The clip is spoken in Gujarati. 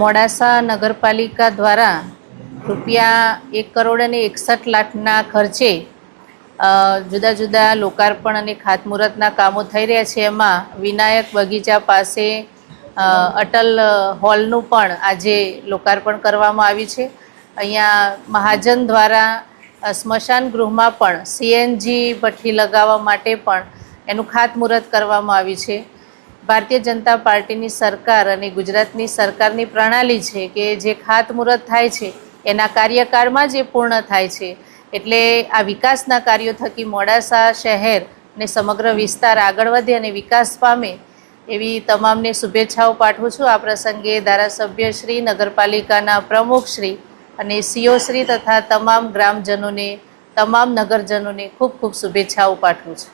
મોડાસા નગરપાલિકા દ્વારા ₹1,61,61,00,000ના ખર્ચે જુદા જુદા લોકાર્પણ અને ખાતમુહૂર્તના કામો થઈ રહ્યા છે। એમાં વિનાયક બગીચા પાસે અટલ હોલનું પણ આજે લોકાર્પણ કરવામાં આવ્યું છે। અહીંયા મહાજન દ્વારા સ્મશાન ગૃહમાં પણ સીએનજી ભઠ્ઠી લગાવવા માટે પણ એનું ખાતમુહૂર્ત કરવામાં આવ્યું છે। ભારતીય જનતા પાર્ટીની સરકાર અને ગુજરાતની સરકારની પ્રણાલી છે કે જે ખાતમુહૂર્ત થાય છે એના કાર્યકાળમાં જ એ પૂર્ણ થાય છે। એટલે આ વિકાસના કાર્યો થકી મોડાસા શહેર અને સમગ્ર વિસ્તાર આગળ વધે અને વિકાસ પામે એવી તમામને શુભેચ્છાઓ પાઠવું છું। આ પ્રસંગે ધારાસભ્યશ્રી, નગરપાલિકાના પ્રમુખશ્રી અને સીઓશ્રી તથા તમામ ગ્રામજનોને, તમામ નગરજનોને ખૂબ ખૂબ શુભેચ્છાઓ પાઠવું છું।